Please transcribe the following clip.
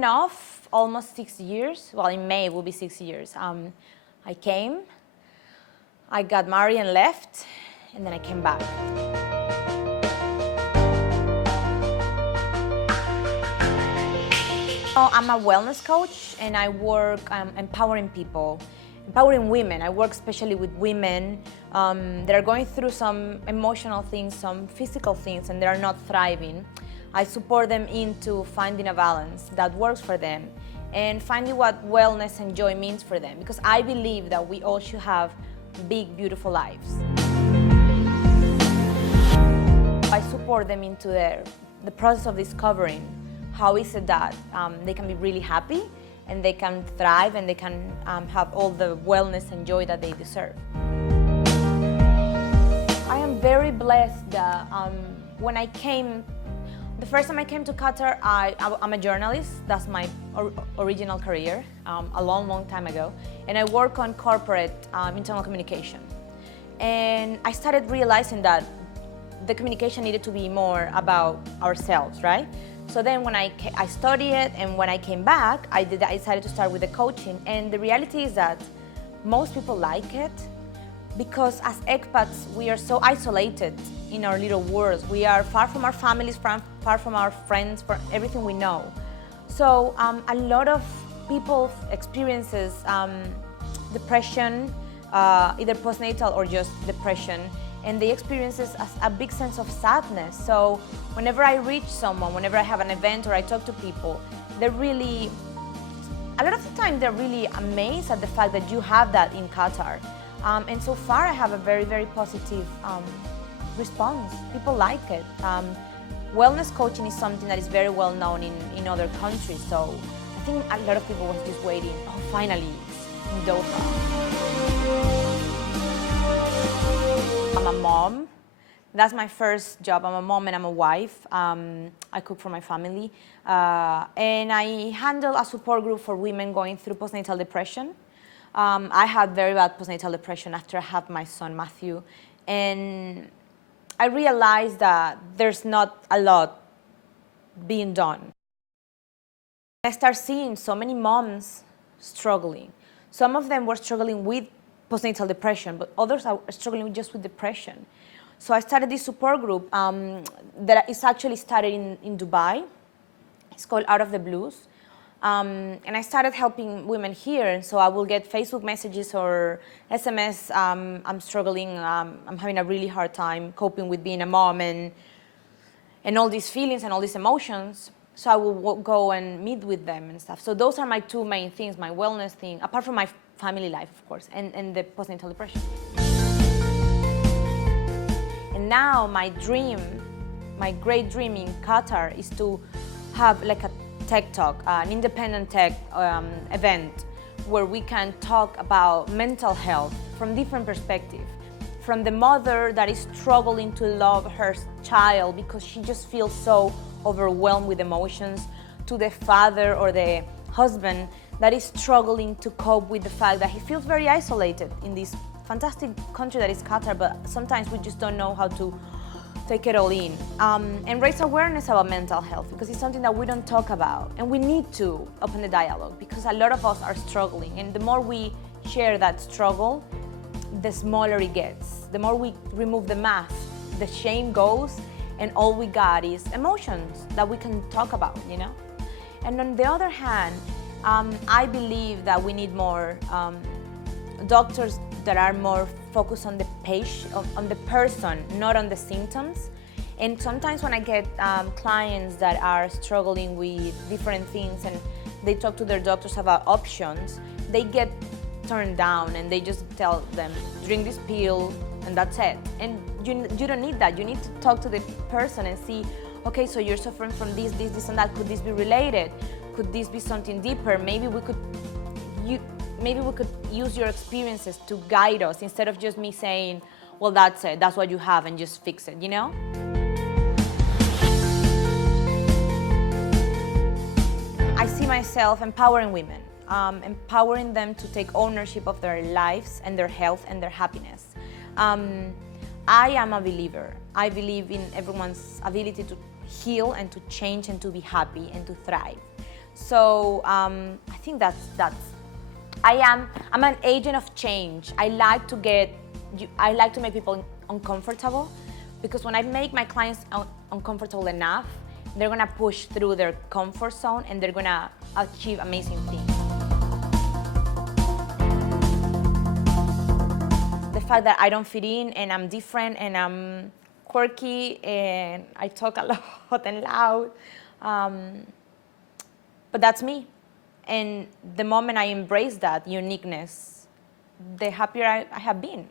and off almost 6 years. Well, in May it will be 6 years. I came, I got married and left, and then I came back. I'm a wellness coach, and I work empowering people, empowering women. I work especially with women that are going through some emotional things, some physical things, and they're not thriving. I support them into finding a balance that works for them and finding what wellness and joy means for them, because I believe that we all should have big, beautiful lives. I support them into the process of discovering how is it that they can be really happy and they can thrive and they can have all the wellness and joy that they deserve. I am very blessed that when I came, the first time I came to Qatar, I'm a journalist. That's my original career, a long, long time ago. And I work on corporate internal communication. And I started realizing that the communication needed to be more about ourselves, right? So then when I studied it, and when I came back, I decided to start with the coaching. And the reality is that most people like it because as expats, we are so isolated in our little worlds. We are far from our families, far from our friends, from everything we know. So a lot of people experiences depression, either postnatal or just depression, and they experience a big sense of sadness. So whenever I reach someone, whenever I have an event or I talk to people, they're really, a lot of the time they're really amazed at the fact that you have that in Qatar. And so far I have a very, very positive response. People like it. Wellness coaching is something that is very well known in other countries. So I think a lot of people was just waiting, oh, finally, it's in Doha. I'm a mom. That's my first job. I'm a mom and I'm a wife. I cook for my family. And I handle a support group for women going through postnatal depression. I had very bad postnatal depression after I had my son, Matthew. And I realized that there's not a lot being done. I started seeing so many moms struggling. Some of them were struggling with postnatal depression, but others are struggling just with depression. So I started this support group that is actually started in Dubai. It's called Out of the Blues. And I started helping women here, and so I will get Facebook messages or SMS, I'm struggling, I'm having a really hard time coping with being a mom and all these feelings and all these emotions. So I will go and meet with them and stuff. So those are my two main things, my wellness thing, apart from my family life, of course, and the postnatal depression. And now my dream, my great dream in Qatar is to have like a tech talk, an independent tech event where we can talk about mental health from different perspectives. From the mother that is struggling to love her child because she just feels so overwhelmed with emotions, to the father or the husband that is struggling to cope with the fact that he feels very isolated in this fantastic country that is Qatar, but sometimes we just don't know how to take it all in. And raise awareness about mental health, because it's something that we don't talk about, and we need to open the dialogue because a lot of us are struggling, and the more we share that struggle, the smaller it gets. The more we remove the mask, the shame goes, and all we got is emotions that we can talk about, you know? And on the other hand, I believe that we need more doctors that are more focused on the patient, on the person, not on the symptoms. And sometimes when I get clients that are struggling with different things and they talk to their doctors about options, they get turned down and they just tell them, drink this pill and that's it. And you don't need that. You need to talk to the person and see, okay, so you're suffering from this and that. Could this be related? Could this be something deeper? Maybe we could use your experiences to guide us instead of just me saying, well, that's it, that's what you have, and just fix it, you know? I see myself empowering women, empowering them to take ownership of their lives and their health and their happiness. I am a believer. I believe in everyone's ability to heal and to change and to be happy and to thrive. So I think that's I'm an agent of change. I like to make people uncomfortable, because when I make my clients uncomfortable enough, they're gonna push through their comfort zone and they're gonna achieve amazing things. The fact that I don't fit in and I'm different and I'm quirky and I talk a lot and loud, but that's me. And the moment I embrace that uniqueness, the happier I have been.